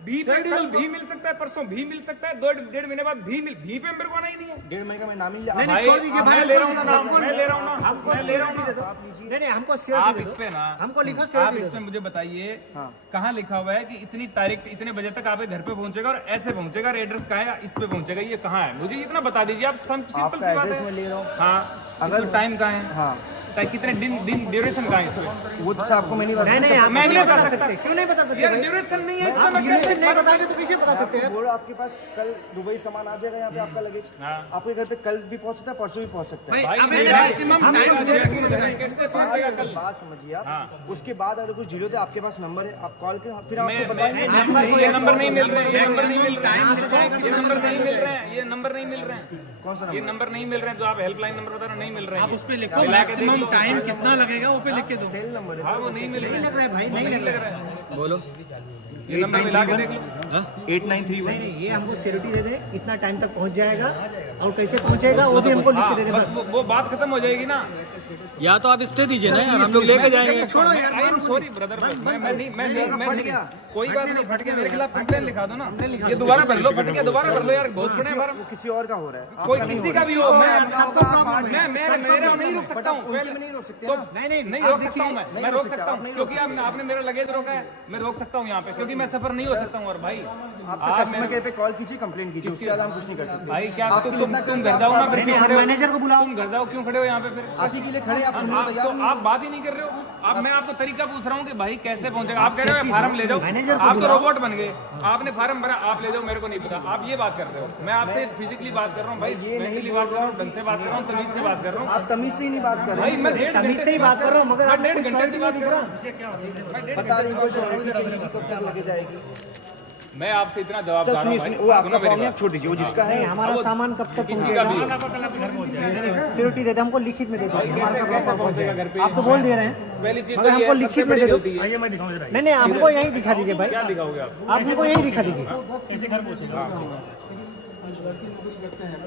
भी कल भी मिल सकता है, परसों भी मिल सकता है, 2-1.5 महीने बाद भी पे मेरे को आना ही नहीं है। 1.5 महीने का मैं नाम ही लिया। नहीं, छोड़ दीजिए भाई, मैं ले रहा हूँ ना नाम, मैं ले रहा हूँ ना, हमको मैं ले रहा हूँ श्योरिटी दे ना। दो। नहीं हमको आप श्योरिटी इस दे पे दो, ना, हमको लिखा आप श्योरिटी इस दे पे दो। मुझे बताइए कहाँ लिखा हुआ है कि इतनी तारीख, इतने बजे तक आप घर पे पहुंचेगा और ऐसे पहुंचेगा, और एड्रेस कहाँ है, इस पे पहुंचेगा, ये कहाँ है? मुझे इतना बता दीजिए आप, सिंपल सी बात एड्रेस मैं है। ले रहा हूँ। हाँ, अगर टाइम कहाँ है, हाँ कितने दिन ड्यूरेशन कहाँ है इसमें? वो तो आपको मैं नहीं बता नहीं आप मैं क्यों नहीं नहीं बता बता सकता। सकते? क्यों नहीं बता सकते यार भाई? ड्यूरेशन नहीं है इसमें, आप मैं कैसे ड्यूरेशन नहीं बताएंगे तो कैसे बता सकते हैं? बोर्ड आपके पास कल दुबई सामान आ जाएगा, यहाँ पे आपका लगेज आपके घर पे कल भी पहुंच सकता है, परसों भी पहुंच सकता है। बात समझिए आप। उसके बाद अगर कुछ डिले होता है, आपके पास नंबर है, आप कॉल करें, फिर आपको बताएंगे। ये नंबर नहीं मिल रहे हैं, ये नंबर नहीं मिल रहे हैं, ये नंबर नहीं मिल रहे हैं, ये नंबर नहीं मिल रहे हैं। कौन सा ये नंबर नहीं मिल रहे हैं जो आप हेल्पलाइन नंबर बता रहे, नहीं मिल रहे हैं। आप उस पे लिखो मैक्सिमम टाइम कितना लगेगा, वो पे लिख के दो। सेल नंबर है? हाँ वो नहीं मिल रहे हैं। नहीं लग रहा है भाई, नहीं लग रहा है। बोलो। ये नंबर मिला के देख लो। 8931 नहीं, ये हमको सिक्योरिटी दे दे, इतना टाइम तक पहुंच जाएगा, और कैसे पहुंचेगा वो भी हमको लिख के दे दे बस वो बात खत्म हो जाएगी ना। या तो आप स्टे दीजिए ना यार, हम लोग लेके जाएंगे। छोड़ो यार, आई एम सॉरी ब्रदर, मैं कोई बात नहीं, फट गया मेरे खिलाफ कंप्लेन लिखा दो ना, ये दोबारा भर लो, फट गया दोबारा भर लो यार, बहुत बड़े बार वो किसी और का हो रहा है, कोई किसी का भी हो, मैं मेरा नहीं रोक सकता हूँ, नहीं रोक सकते तो ना। नहीं रोक सकता हूँ, मैं रोक सकता हूँ क्योंकि आपने मेरा लगेज रोका है, मैं रोक सकता हूँ यहाँ पे क्योंकि मैं सफर नहीं हो सकता हूँ। और भाई आप कस्टमर केयर पे कॉल कीजिए, कंप्लेन कीजिए, उससे ज्यादा हम कुछ नहीं कर सकते। भाई क्या तुम घर जाओ ना, फिर क्यों खड़े हो? मैनेजर को बुलाओ, तुम घर जाओ, क्यों खड़े हो यहाँ पे फिर? आप ही के लिए खड़े, आप सुनने को तैयार नहीं। आप बात ही नहीं कर रहे हो। अब मैं आपको तरीका पूछ रहा हूँ कि भाई कैसे पहुंचेगा। आप कह रहे हो फार्म ले जाओ, आप तो रोबोट बन गए, आपने फार्म भरा, आप ले जाओ, मेरे को नहीं पता। आप ये बात कर रहे हो, मैं आपसे फिजिकली बात कर रहा हूँ भाई, मेंटली बात कर रहा हूँ, ढंग से बात कर रहा हूँ, तमीज से बात कर रहा हूँ। आप तमीज से ही नहीं बात कर भाई मैं रहे, तमीज से ही बात कर रहा हूँ, मगर आप 1.5 घंटे से बात कर रहा हूँ, बता रही हूँ सिक्योरिटी चाहिए, कब तक लेके जाएगी। मैं आपसे इतना जवाब सर दे रहा हूँ सुनिए, भाई, वो आपका सुनो मेरी फॉर्म बात। आप छोड़ दीजिए, वो जिसका है हमारा सामान कब तक किसी का भी हो। सिक्योरिटी दे दे, हमको लिखित में दे दो, कैसे पहुंचेगा घर पे? आप तो बोल दे रहे हैं, पहली चीज अगर तो ये हमको है, लिखित सबसे में दे बड़ी दो। गलती है। नहीं नहीं, हमको यही दिखा दीजिए भाई, क्या दिखाओगे आप? आप हमको यही दिखा दीजिए।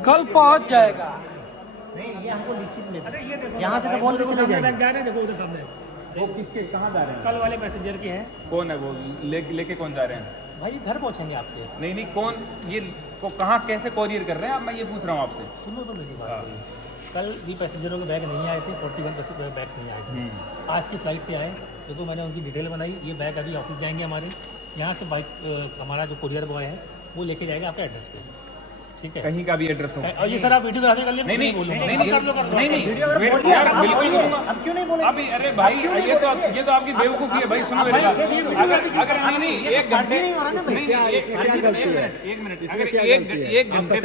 कल पहुंच जाएगा। नहीं, ये हमको लिखित में दो, यहाँ से तो बोल के चले जाएंगे। वो किसके कहाँ जा रहे हैं? कल वाले पैसेंजर के हैं कौन है वो? लेके कौन जा रहे हैं? भाई, घर पहुंचेंगे आपके। नहीं कौन ये को कहाँ कैसे कोरियर कर रहे हैं आप? मैं ये पूछ रहा हूँ आपसे। सुनो तो मेरी बात, कल भी पैसेंजरों के बैग नहीं आए थे, 41 बैग्स नहीं आए थे। आज की फ्लाइट से आए, देखो मैंने उनकी डिटेल बनाई, ये बैग अभी ऑफिस जाएंगे हमारे यहाँ से। बाइक हमारा जो कुरियर बॉय है वो लेके जाएगा आपके एड्रेस पे, ठीक है? कहीं का भी एड्रेस हो। और ये सर आप वीडियो कर लिए? नहीं यार, यार, बिल्कुल बोलूंगा। अब क्यों नहीं बोले? अभी अरे भाई, ये तो आपकी बेवकूफी है भाई। सुनो मेरी बात, अगर नहीं एक घंटे एक मिनट अगर एक घंटे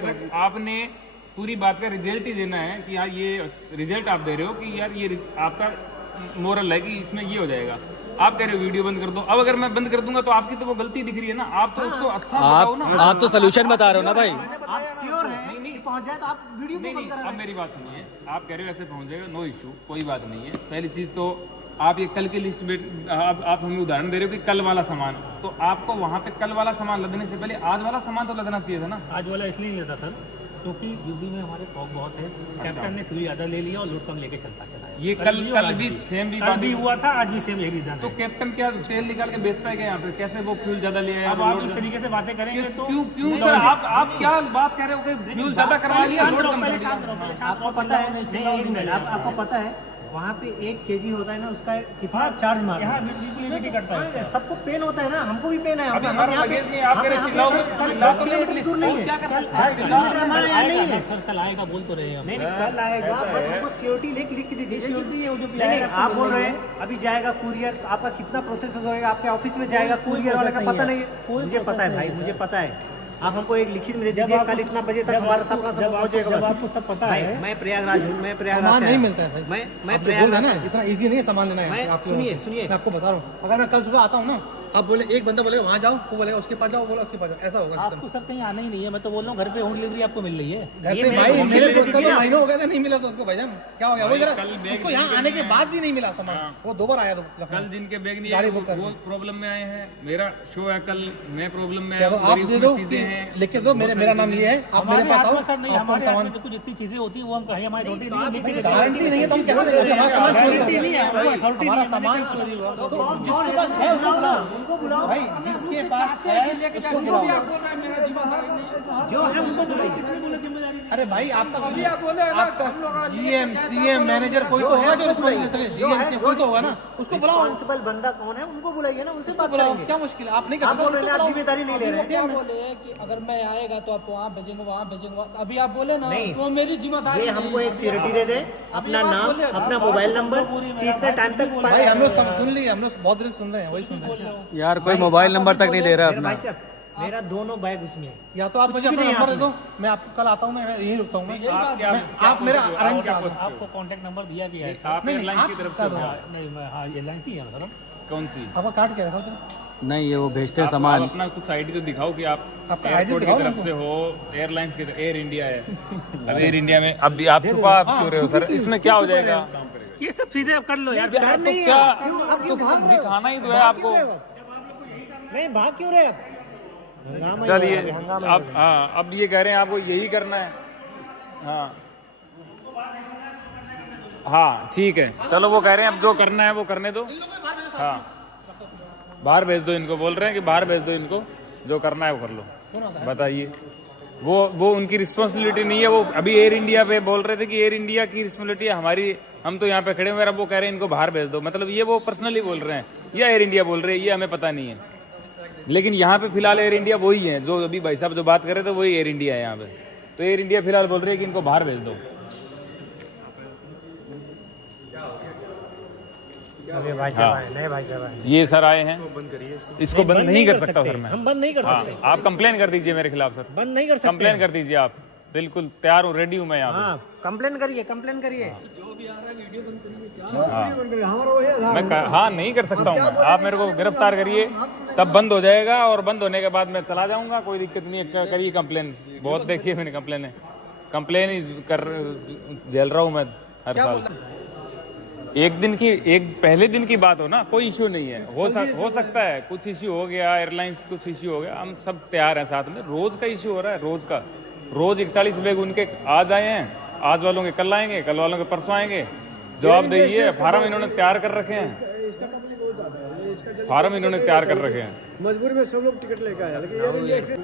तक आपने पूरी बात का रिजल्ट ही देना है कि यार ये रिजल्ट आप दे रहे हो कि यार ये आपका मोरल है कि इसमें ये हो जाएगा। आप कह रहे हो वीडियो बंद कर दो। अब अगर मैं बंद कर दूंगा तो आपकी तो वो गलती दिख रही है ना। आप तो उसको अच्छा बताओ ना। आप तो सोल्यूशन बता रहे हो ना भाई। आप श्योर हैं नहीं पहुंच जाए तो आप वीडियो क्यों बंद कर रहे हैं? अब मेरी बात सुनिए, आप कह रहे हो ऐसे पहुंच जाएगा, नो इशू, कोई बात नहीं है। पहली चीज तो आप ये कल की लिस्ट में आप हमें उदाहरण दे रहे हो कि कल वाला सामान, तो आपको वहाँ पे कल वाला सामान लदने से पहले आज वाला सामान तो लदना चाहिए था ना। आज वाला इसलिए नहीं था सर क्योंकि यूपी में हमारे फॉग बहुत है, कैप्टन ने फ्यूल ज़्यादा ले लिया और लोड कम लेके चलता चला है। ये कल भी सेम भी बात भी हुआ था, आज भी सेम यही रीजन तो कैप्टन क्या तेल निकाल के बेचता है क्या यहाँ पे? कैसे वो फ्यूल ज्यादा ले आया? अब आप इस तरीके से बातें करेंगे तो क्यों सर आप क्या बात कर रहे हो कि फ्यूल ज्यादा करवा लिया, लोड कम कर लिया? आपको पता है नहीं, एक मिनट, आपको पता है वहाँ पे 1 kg होता है ना, उसका कितना चार्ज मार है? बिल्कुल कटता है। सबको पेन होता है ना, हमको भी पेन है। अभी हमारा लगेज नहीं, आप कह रहे चिल्लाओ 10 किलोमीटर दूर नहीं है, 10 किलोमीटर हमारे यहाँ नहीं है। सर कल आएगा बोल तो रहे हैं। नहीं कल आएगा, बट हमको सीओटी लिख के दीजिए। नहीं आप बोल रहे हैं अभी जाएगा कुरियर, आपका कितना प्रोसेस होगा? आपके ऑफिस में जाएगा कुरियर वाले का पता नहीं है? मुझे पता है भाई, मुझे पता है। आप हमको एक लिखित में दे दीजिए, कल इतना बजे तक हमारा सबका सब पहुंचेगा। जब आपको सब पता है। मैं प्रयागराज हूँ, मैं प्रयागराज से नहीं मिलता है भाई। मैं प्रयागराज ना, इतना इजी नहीं है सामान लेना है। आप सुनिए मैं आपको बता रहा हूँ, अगर मैं कल सुबह आता हूँ ना, आप बोले एक बंदा बोलेगा वहाँ जाओ, वो बोलेगा उसके पास जाओ, बोला उसके पास जाओ, ऐसा होगा। आपको सर कहीं आना ही नहीं है, मैं तो बोल रहा हूँ घर पे होम डिलीवरी आपको मिल रही है। घर पे भाई मेरे दोस्त का तो महीनों हो गया था नहीं मिला था उसको। भाईजान क्या हो गया? वो जरा उसको यहाँ आने के बाद भी नहीं मिला सामान, वो 2 बार आया। तो कल जिनके बैग नहीं आए वो प्रॉब्लम में आए हैं। मेरा शो है कल, मैं प्रॉब्लम में आया हूँ। आप दे दो, लिख के दो, मेरा नाम लिए है, आप मेरे पास आओ। आपको सामान देखो जितनी चीजें होती है वो हम कहें हमारी गारंटी नहीं है, तो हम कैसे देंगे? हमारा सामान चोरी हुआ तो जिसके पास है उनको बुलाओ भाई, जिसके पास है उसको बुलाओ, जो है उनको बुलाइए। अरे भाई आपका जीएम सीएम मैनेजर कोई तो होगा जो रिस्पॉन्सिबल ले सके। जीएम से कोई तो होगा ना, उसको बुलाओ। रिस्पॉन्सिबल बंदा कौन है उनको बुलाइए ना, उनसे बात बुलाओ। क्या मुश्किल है? आप नहीं कर रहे, आप जिम्मेदारी नहीं ले रहे हैं। बोले कि अगर मैं आएगा तो आपको वहाँ भेजेंगे, अभी आप बोले ना तो मेरी जिम्मेदारी। ये हमको एक सिक्योरिटी दे दे, अपना नाम, अपना मोबाइल नंबर, कितने टाइम तक। भाई हम लोग सुन लिए, हम लोग बहुत देर सुन रहे हैं, वही सुन रहे हैं यार। कोई मोबाइल नंबर तक नहीं दे रहा अपना। मेरा दोनों बैग उसमें है। या तो आप मुझे अपना नंबर दे दो, मैं आपको कल आता हूँ, मैं यही रुकता हूँ। आप मेरा अरेंज करा दो। आपको कांटेक्ट नंबर दिया गया है। आप एयरलाइंस की तरफ से हो? नहीं हाँ एयरलाइंस ही है मतलब। कौन सी? आपका कार्ड क्या रखा? नहीं ये वो भेजते सामान। अपना कुछ आईडी तो दिखाओ कि आप एयरपोर्ट की तरफ से हो, एयरलाइंस की तरफ। एयर इंडिया है। अब एयर इंडिया में अब आप छुपा क्यों रहे हो सर? इसमें क्या हो जाएगा? ये सब चीजें आप कर लो यार। तो क्या दिखाना ही तो है आपको। नहीं भाग क्यों रहे अब? हंगामा ही हो चलिए रहा है, हंगामा ही अब हो रहा है। हाँ, अब ये कह रहे हैं आपको यही करना है। हाँ हाँ ठीक है, चलो वो कह रहे हैं अब जो करना है वो करने दो। हाँ बाहर भेज दो इनको, बोल रहे हैं कि बाहर भेज दो इनको, जो करना है वो कर लो। बताइए, वो उनकी रिस्पॉन्सिबिलिटी नहीं है। वो अभी एयर इंडिया पे बोल रहे थे कि एयर इंडिया की रिस्पॉन्सिबिलिटी है, हमारी, हम तो यहाँ पे खड़े हुए हैं। अब वो कह रहे हैं इनको बाहर भेज दो, मतलब ये वो पर्सनली बोल रहे हैं या एयर इंडिया बोल रहे हैं, ये हमें पता नहीं है। लेकिन यहाँ पे फिलहाल एयर इंडिया वही है, जो अभी भाई साहब जो बात कर रहे थे वही एयर इंडिया है यहाँ पे। तो एयर इंडिया फिलहाल बोल रही है कि इनको बाहर भेज दो। चलिए भाई साहब आए, नए भाई साहब आए। ये सर आए हैं, इसको बंद नहीं कर सकता सर मैं। हम बंद नहीं कर हाँ, सकते, आप कंप्लेन कर दीजिए मेरे खिलाफ सर, बंद नहीं कर सकते। कंप्लेन कर दीजिए आप, बिल्कुल तैयार हूँ, रेडी हूँ मैं यहाँ हाँ कंप्लेन करिए, कंप्लेन करिए। हाँ नहीं कर सकता हूँ मैं, आप मेरे को गिरफ्तार करिए तब बंद हो जाएगा, और बंद होने के बाद मैं चला जाऊंगा, कोई दिक्कत नहीं है। करिए कंप्लेन, बहुत देखिए मैंने कंप्लेन है, कंप्लेन ही कर झेल रहा हूँ मैं हर साल। एक पहले दिन की बात हो ना, कोई इश्यू नहीं है, हो सकता है कुछ इश्यू हो गया, एयरलाइंस कुछ इश्यू हो गया, हम सब तैयार हैं साथ में। रोज का इश्यू हो रहा है, रोज 41 बैग उनके आज आए हैं, आज वालों के कल आएंगे, कल वालों के परसों आएंगे। जवाब दीजिए, फार्म इन्होंने तैयार कर रखे हैं, फार्म इन्होंने तैयार कर रखे हैं। मजबूरी में सब लोग टिकट लेके आए, लेकिन एयर इंडिया से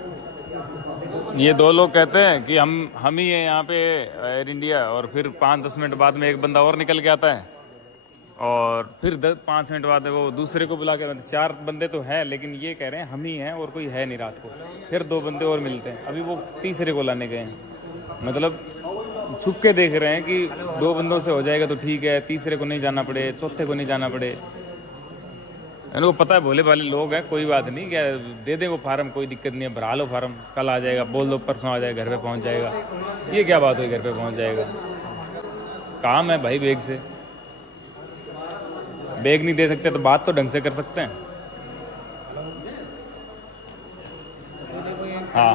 ये दो लोग कहते हैं कि हम ही हैं यहाँ पे एयर इंडिया, और फिर 5-10 मिनट बाद में एक बंदा और निकल के आता है, और फिर 5 मिनट बाद वो दूसरे को बुला के, 4 बंदे तो हैं, लेकिन ये कह रहे हैं हम ही हैं और कोई है नहीं रात को। फिर 2 बंदे और मिलते हैं, अभी वो तीसरे को लाने गए हैं। मतलब छुप के देख रहे हैं कि 2 बंदों से हो जाएगा तो ठीक है, तीसरे को नहीं जाना पड़े, चौथे को नहीं जाना पड़े। इनको पता है भोले भाले लोग हैं, कोई बात नहीं, क्या दे दे वो फार्म, कोई दिक्कत नहीं है, भरा लो फार्म, कल आ जाएगा, बोल दो परसों आ जाएगा, घर पे पहुंच जाएगा। ये क्या बात हुई घर पे पहुंच जाएगा? काम है भाई बैग से, बैग नहीं दे सकते तो बात तो ढंग से कर सकते हैं। हाँ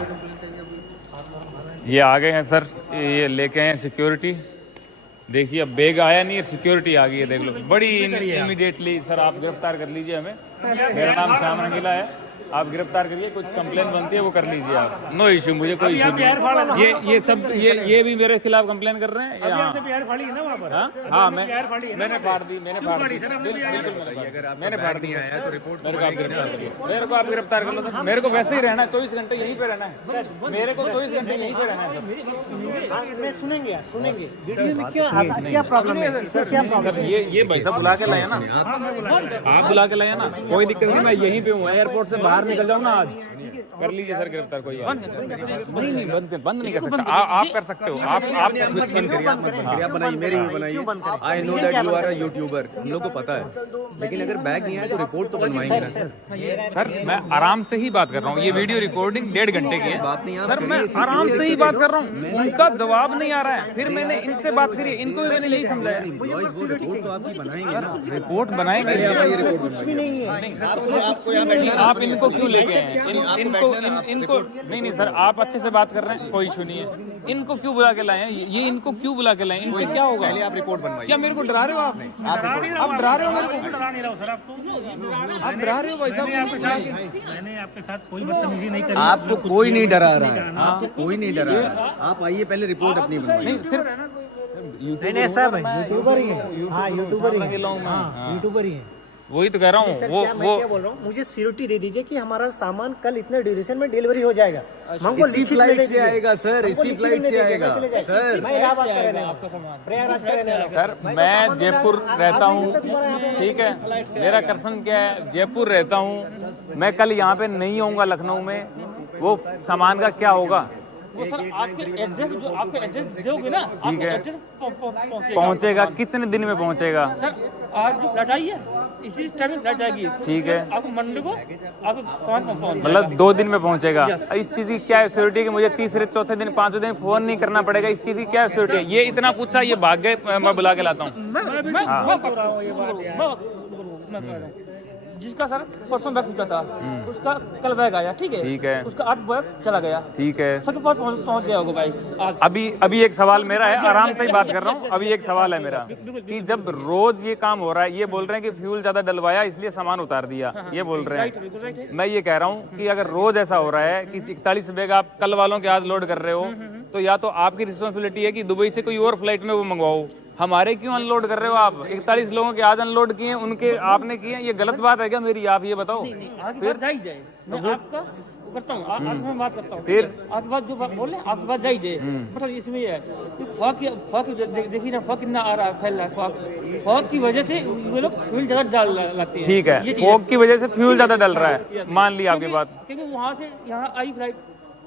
ये आ गए हैं सर, ये लेके आए हैं सिक्योरिटी। देखिए अब बैग आया नहीं है, सिक्योरिटी आ गई है, देख लो। बड़ी इमीडिएटली सर आप गिरफ्तार कर लीजिए हमें, मेरा नाम श्याम रंगीला है, आप गिरफ्तार करिए, कुछ कंप्लेन बनती है वो कर लीजिए आप, नो इश्यू, मुझे कोई इश्यू नहीं। ये सब ये भी मेरे खिलाफ कंप्लेन कर रहे हैं। हाँ मैंने फाड़ दी, मैंने फाड़ दी, मेरे को आप गिरफ्तार कर लो। मेरे को वैसे ही रहना है, 24 घंटे यहीं पे रहना है, मेरे को 24 घंटे यहीं पे रहना है। मैं सुनेंगे वीडियो में क्या प्रॉब्लम है, इसमें क्या प्रॉब्लम है? ये भाई साहब बुला के लाए ना, आप बुला के लाए ना, कोई दिक्कत नहीं, मैं यहीं पे हूँ, एयरपोर्ट से बाहर निकल जाऊँ ना आज, कर लीजिए सर गिरफ्तार, कोई बात नहीं, बंद नहीं कर सकता, आप कर सकते हो, आप बनाइए, मेरी भी बनाइए। I know that you are a YouTuber, हम लोग को पता है, लेकिन अगर बैग नहीं आया तो रिपोर्ट तो बनवाएंगे ना सर। सर मैं आराम से ही बात कर रहा हूँ, ये वीडियो रिकॉर्डिंग 1.5 घंटे की है सर, मैं आराम से ही बात कर रहा हूँ, उनका जवाब नहीं आ रहा है, फिर मैंने इनसे बात करी, इनको भी मैंने यही समझाया, रिपोर्ट तो आपकी बनाएंगे ना, रिपोर्ट बनाएंगे। कुछ भी नहीं है, आप इनको क्यों लेके आए? इनको नहीं सर, आप अच्छे से बात कर रहे हैं, कोई इशू नहीं है, इनको क्यों बुला के लाए हैं? ये इनको क्यों बुला के लाए हैं? इनसे क्या होगा? आप रिपोर्ट बनवाइए। क्या मेरे को डरा रहे हो आप? आप डरा रहे हो मेरे को? आप डरा रहे हो भाई साहब? मैंने आपके साथ कोई बदतमीजी नहीं करी। आपको कोई नहीं डरा रहा है, आपको कोई नहीं डरा रहा है, आप आइए पहले रिपोर्ट अपनी बनवाइए। नहीं सिर्फ नहीं सब यूट्यूबर ही है, हाँ यूट्यूबर ही है, यूट्यूबर ही है। वही तो कह रहा हूँ, वो क्या बोल रहा हूँ, मुझे सिक्योरिटी दे दीजिए कि हमारा सामान कल इतने ड्यूरेशन में डिलीवरी हो जाएगा। हमको इसी फ्लाइट से आएगा सर, इसी फ्लाइट से आएगा सर। मैं इलाहाबाद का रहने वाला, प्रयागराज का रहने वाला। सर मैं जयपुर रहता हूँ, ठीक है, मेरा कर्सन क्या है, जयपुर रहता हूँ, मैं कल यहाँ पे नहीं आऊँगा लखनऊ में, वो सामान का क्या होगा? वो सर आपके एड्रेस जो आपके एड्रेस दोगे ना, ठीक है, एड्रेस पहुँचेगा कितने दिन में पहुँचेगा? सर आज जो फ्लाइट आई है इसी टाइम में फ्लाइट आएगी, ठीक है, आपको मंडे को आपको फोन पहुँच, मतलब 2 दिन में पहुँचेगा। इस चीज़ की क्या सिक्योरिटी है कि मुझे तीसरे चौथे दिन 5वें दिन फोन नहीं करना पड़ेगा? इस चीज़ की क्या सिक्योरिटी है? ये इतना पूछा, ये भाग गए, मैं बुला के लाता हूँ। जिसका सर परसों बैग छूटा था उसका कल बैग आया, ठीक है, उसका आज बैग चला गया, ठीक है, सबके पास पहुंच गया होगा भाई आज। अभी एक सवाल मेरा है, आराम से ही बात कर रहा हूँ। अभी एक सवाल है मेरा कि जब रोज ये काम हो रहा है, ये बोल रहे हैं कि फ्यूल ज्यादा डलवाया इसलिए सामान उतार दिया, ये बोल रहे हैं। मैं ये कह रहा हूँ कि अगर रोज ऐसा हो रहा है कि 41 बैग आप कल वालों के आज लोड कर रहे हो, तो या तो आपकी रिस्पॉन्सिबिलिटी है कि दुबई से कोई और फ्लाइट में वो मंगवाओ, हमारे क्यों अनलोड कर रहे हो आप? 41 लोगों के आज अनलोड किए, उनके आपने किए, ये गलत बात है क्या मेरी? आप ये बताओ। फिर जाई जाए मैं आपका करता हूँ, आज मैं बात करता हूँ, फिर आपके बात जो बोले आपके बात जाई जाए, मतलब इसमें ये है कि फॉग देखिए ना, फॉग कितना आ रहा है, फैल रहा है, फॉग की वजह से वो लोग फ्यूल ज्यादा डाल लगते हैं। ठीक है, फॉग की वजह से फ्यूल ज्यादा डल रहा है, मान ली आपकी बात, क्योंकि वहाँ से यहाँ आई फ्लाइट,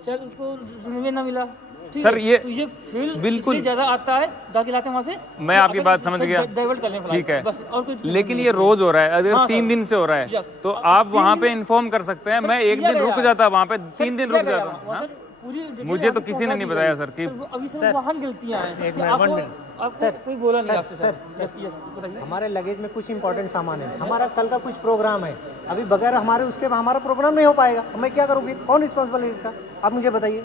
शायद उसको रेलवे ना मिला। सर ये फ्यूल बिल्कुल ज्यादा आता है दाखिल आते हैं वहाँ से, मैं आपकी बात समझ गया, डाइवर्ट कर लें, ठीक है, बस और कुछ। लेकिन ये रोज हो रहा है, अगर 3 दिन से हो रहा है तो आप वहाँ पे इन्फॉर्म कर सकते हैं। मैं एक दिन रुक जाता वहाँ पे, 3 दिन रुक जाता। मुझे तो किसी ने नहीं बताया सर कि अभी सर वहाँ गलतियाँ हैं, आपको कोई बोला नहीं आपसे सर। हमारे लगेज में कुछ इंपॉर्टेंट सामान है, हमारा कल का कुछ प्रोग्राम है, अभी बगैर हमारे उसके हमारा प्रोग्राम नहीं हो पाएगा, मैं क्या करूँ? कौन रिस्पॉन्सिबल है इसका? आप मुझे बताइए।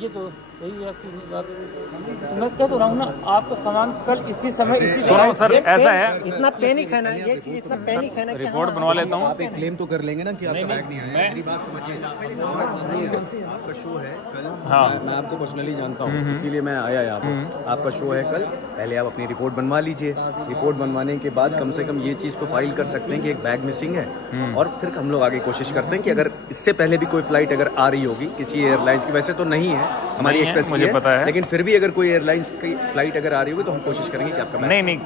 ये तो यही है आपकी बात, तो मैं कह तो रहा हूँ ना, आपको सामान कल इसी समय इसी सुनो सर, ऐसा है, इतना पैनिक है ना, ये चीज इतना पैनिक है ना, रिपोर्ट बनवा लेता हूँ। आप एक क्लेम तो कर लेंगे ना कि आपका बैग नहीं आया। मेरी बात समझिए, आपका शो है कल, मैं आपको पर्सनली जानता हूँ, इसीलिए मैं आया यहाँ पे। आपका शो है कल, पहले आप अपनी रिपोर्ट बनवा लीजिए, रिपोर्ट बनवाने के बाद कम से कम ये चीज़ तो फाइल कर सकते हैं कि एक बैग मिसिंग है, और फिर हम लोग आगे कोशिश करते हैं कि अगर इससे पहले भी कोई फ्लाइट अगर आ रही होगी किसी एयरलाइंस की, वैसे तो नहीं है हमारी एक्सप्रेस की, मुझे पता है, लेकिन फिर भी अगर कोई एयरलाइंस की फ्लाइट अगर आ रही होगी तो हम कोशिश करेंगे कि आपका नहीं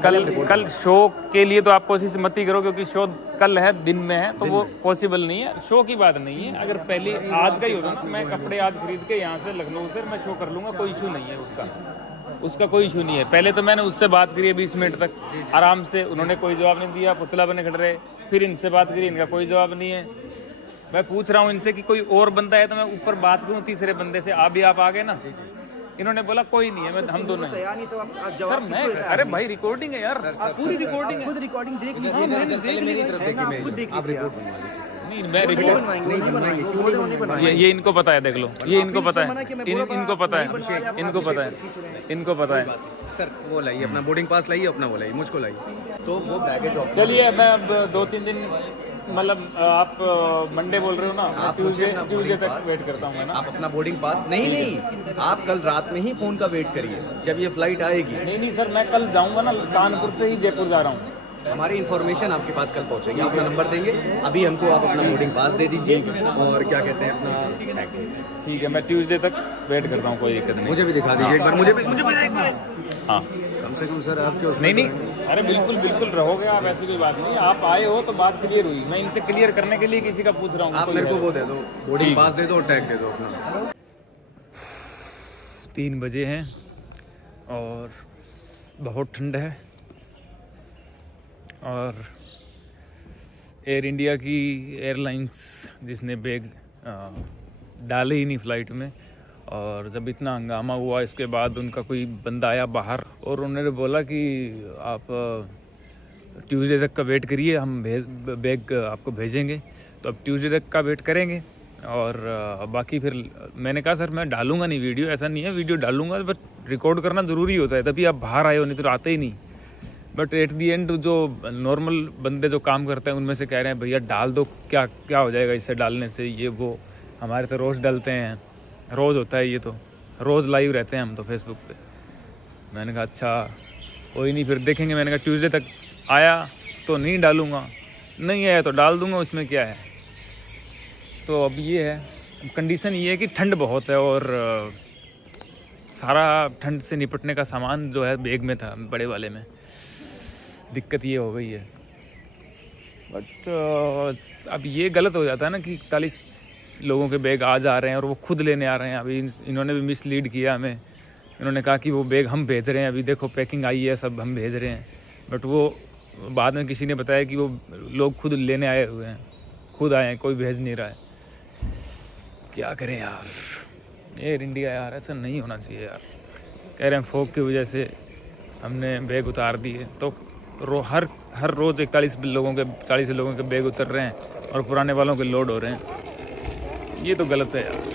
कल शो के लिए तो आप कोशिश मत ही करो, क्योंकि शो कल है, दिन में है, तो वो पॉसिबल नहीं है, शो की बात नहीं है। अगर पहले आज का ही होगा, मैं कपड़े आज खरीद के यहाँ से लखनऊ से मैं शो कर लूंगा, कोई इशू नहीं है उसका कोई इशू नहीं है। पहले तो मैंने उससे बात करी है 20 मिनट तक आराम से, उन्होंने कोई जवाब नहीं दिया, पुतला बने खड़े रहे, फिर इनसे बात करी, इनका कोई जवाब नहीं है। मैं पूछ रहा हूँ इनसे कि कोई और बंदा है तो मैं ऊपर बात करूँ तीसरे बंदे से, आप आ गए ना, इन्होंने बोला कोई नहीं है, मैं हम दोनों हैं। सर मैं अरे भाई रिकॉर्डिंग है यार, पूरी रिकॉर्डिंग है, खुद रिकॉर्डिंग देख लीजिए, मेरी तरफ देखिए, खुद देख लीजिए, आप बनवा लीजिए। नहीं मैं रिकॉर्ड ये इनको पता है, देख लो, ये इनको पता है, इनको पता है, इनको पता है। सर वो लाइए अपना बोर्डिंग पास लाइए, अपना वो लाइए, मुझको लाइए, तो वो बैगेज ऑफ। चलिए मैं अब 2-3 दिन, मतलब आप मंडे बोल रहे हो ना, ट्यूसडे तक वेट करता हूँ मैं ना। आप अपना बोर्डिंग पास नहीं, आप कल रात में ही फोन का वेट करिए जब ये फ्लाइट आएगी। नहीं सर, मैं कल जाऊँगा ना, कानपुर से ही जयपुर जा रहा हूँ, हमारी इन्फॉर्मेशन आपके पास कल पहुंचेगी, अपना नंबर देंगे, अभी हमको आप अपना बोर्डिंग पास दे दीजिए और क्या कहते हैं अपना टैग। ठीक है, मैं ट्यूसडे तक वेट करता हूँ, कोई दिक्कत नहीं। मुझे भी दिखा दीजिए एक बार, मुझे भी एक बार। हाँ कम से कम सर आपके उसमें नहीं, अरे बिल्कुल रहोगे आप, ऐसी कोई बात नहीं, आप आए हो तो बात क्लियर हुई, मैं इनसे क्लियर करने के लिए किसी का पूछ रहा हूँ। आप मेरे को वो दे दो, बोर्डिंग पास दे दो और टैग दे दो अपना। 3 बजे हैं और बहुत ठंड है, और एयर इंडिया की एयरलाइंस जिसने बैग डाले ही नहीं फ़्लाइट में, और जब इतना हंगामा हुआ इसके बाद उनका कोई बंदा आया बाहर और उन्होंने बोला कि आप ट्यूसडे तक का वेट करिए, हम बैग आपको भेजेंगे। तो अब ट्यूसडे तक का वेट करेंगे, और बाकी फिर मैंने कहा सर मैं डालूंगा नहीं वीडियो, ऐसा नहीं है, वीडियो डालूंगा, बट रिकॉर्ड करना ज़रूरी होता है, तभी आप बाहर आए हो, नहीं तो आते ही नहीं। बट एट दी एंड जो नॉर्मल बंदे जो काम करते हैं उनमें से कह रहे हैं भैया डाल दो, क्या हो जाएगा इससे डालने से, ये वो, हमारे तो रोज़ डालते हैं, रोज़ होता है, ये तो रोज़ लाइव रहते हैं हम तो फेसबुक पे। मैंने कहा अच्छा कोई नहीं, फिर देखेंगे। मैंने कहा ट्यूसडे तक आया तो नहीं डालूँगा, नहीं आया तो डाल दूँगा, उसमें क्या है। तो अब ये है, कंडीशन ये है कि ठंड बहुत है, और सारा ठंड से निपटने का सामान जो है बैग में था, बड़े वाले में, दिक्कत ये हो गई है। बट अब ये गलत हो जाता है ना कि 41 लोगों के बैग आ जा रहे हैं और वो खुद लेने आ रहे हैं। अभी इन्होंने भी मिसलीड किया हमें, इन्होंने कहा कि वो बैग हम भेज रहे हैं, अभी देखो पैकिंग आई है, सब हम भेज रहे हैं, बट वो बाद में किसी ने बताया कि वो लोग खुद लेने आए हुए हैं, खुद आए हैं, कोई भेज नहीं रहा है। क्या करें यार, एयर इंडिया यार, ऐसा नहीं होना चाहिए यार। कह रहे हैं फोक की वजह से हमने बैग उतार दिए, तो हर रोज़ 41 लोगों के बैग उतर रहे हैं और पुराने वालों के लोड हो रहे हैं। ये तो गलत है यार।